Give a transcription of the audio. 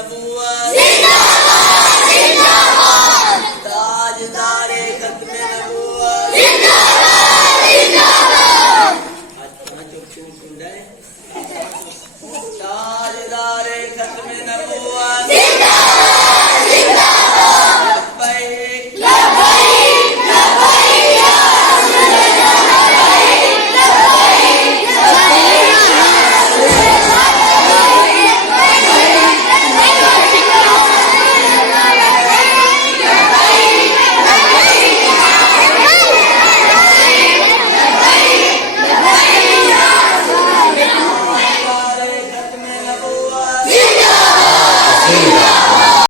नबूवत ताजदारे खत्मे नबूवत आज पांच ऑप्शन सुन रहे ताजदारे खत्मे नबूवत